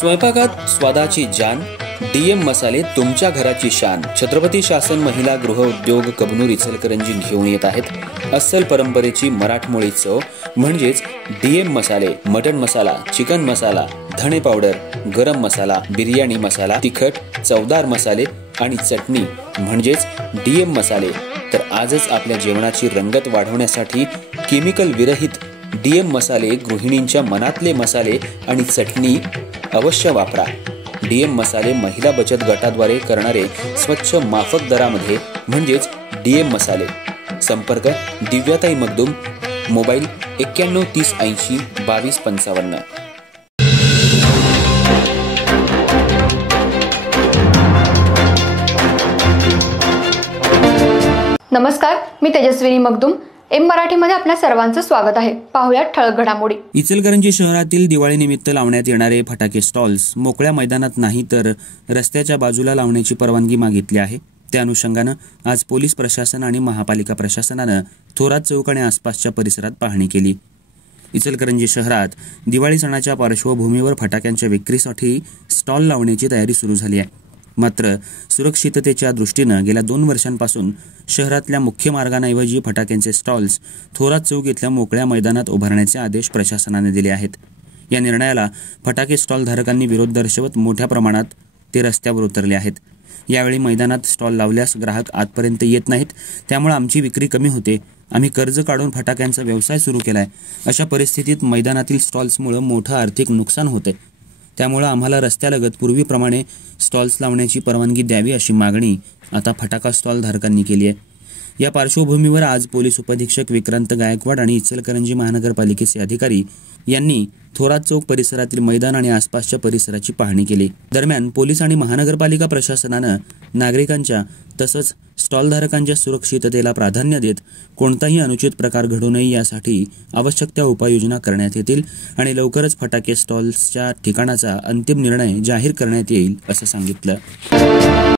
स्वयंपाकात स्वादाची जान, डीएम मसाले तुमच्या घराची शान। छत्रपती शासन महिला गृह उद्योग कबनूर इचलकरंजी घेऊन येत आहेत अस्सल परंपरेची मराठमोळी चव म्हणजेच डीएम मसाले। मटन मसाला, चिकन मसाला, धणे पावडर, गरम मसाला, बिर्याणी मसाला, तिखट, चवदार मसाले आणि चटणी म्हणजेच डीएम मसाले। तर आजच आपल्या जेवणाची रंगत वाढवण्यासाठी केमिकल विरहित डीएम मसाले, गृहिणींच्या मनातले मसाले आणि चटणी अवश्य वापरा। डीएम मसाले महिला बचत गटाद्वारे करणारे स्वच्छ माफक दरामध्ये म्हणजेच डीएम मसाले। संपर्क दिव्याताई मगदूम, मोबाईल 91 30 80 22 55। नमस्कार, मी तेजस्विनी मगदूम। एम मराठीमध्ये आपल्या सर्वांचं स्वागत आहे। पाहूया ठळक घडामोडी। इचलकरंजी शहरातील दिवाळीनिमित्त लावण्यात येणारे फटाके स्टॉल्स मोकळ्या मैदानात नाही तर रस्त्याच्या बाजूला लावण्याची परवानगी मागितली आहे। त्या अनुषंगानं आज पोलीस प्रशासन आणि महापालिका प्रशासनानं थोरात चौक आणि आसपासच्या परिसरात पाहणी केली। इचलकरंजी शहरात दिवाळी सणाच्या पार्श्वभूमीवर फटाक्यांच्या विक्रीसाठी स्टॉल लावण्याची तयारी सुरू झाली आहे। मात्र सुरक्षिततेच्या दृष्टीनं गेल्या 2 वर्षांपासून शहरातल्या मुख्य मार्गांऐवजी फटाक्यांचे स्टॉल्स थोरात चौक इथल्या मोकळ्या मैदानात उभारण्याचे आदेश प्रशासनाने दिले आहेत। या निर्णयाला फटाके स्टॉल धारकांनी विरोध दर्शवत मोठ्या प्रमाणात ते रस्त्यावर उतरले आहेत। यावेळी मैदानात स्टॉल लावल्यास ग्राहक आतपर्यंत येत नाहीत, त्यामुळे आमची विक्री कमी होते। आम्ही कर्ज काढून फटाक्यांचा व्यवसाय सुरू केलाय। अशा परिस्थितीत मैदानातील स्टॉल्समुळे मोठं आर्थिक नुकसान होते, त्यामुळे आम्हाला रस्त्यालगत पूर्वीप्रमाणे स्टॉल्स लावण्याची परवानगी द्यावी अशी मागणी आता फटाका स्टॉल धारकांनी केली आहे। या पार्श्वभूमीवर आज पोलीस उपअधीक्षक विक्रांत गायकवाड आणि इचलकरंजी महानगरपालिकेचे अधिकारी यांनी थोरात चौक परिसरातील मैदान आणि आसपासच्या परिसराची पाहणी केली। दरम्यान पोलीस आणि महानगरपालिका प्रशासनानं नागरिकांच्या तसंच स्टॉलधारकांच्या सुरक्षिततेला प्राधान्य देत कोणताही अनुचित प्रकार घडू नये यासाठी आवश्यक त्या उपाययोजना करण्यात येतील आणि लवकरच फटाके स्टॉल्सच्या ठिकाणाचा अंतिम निर्णय जाहीर करण्यात येईल असं सांगितलं।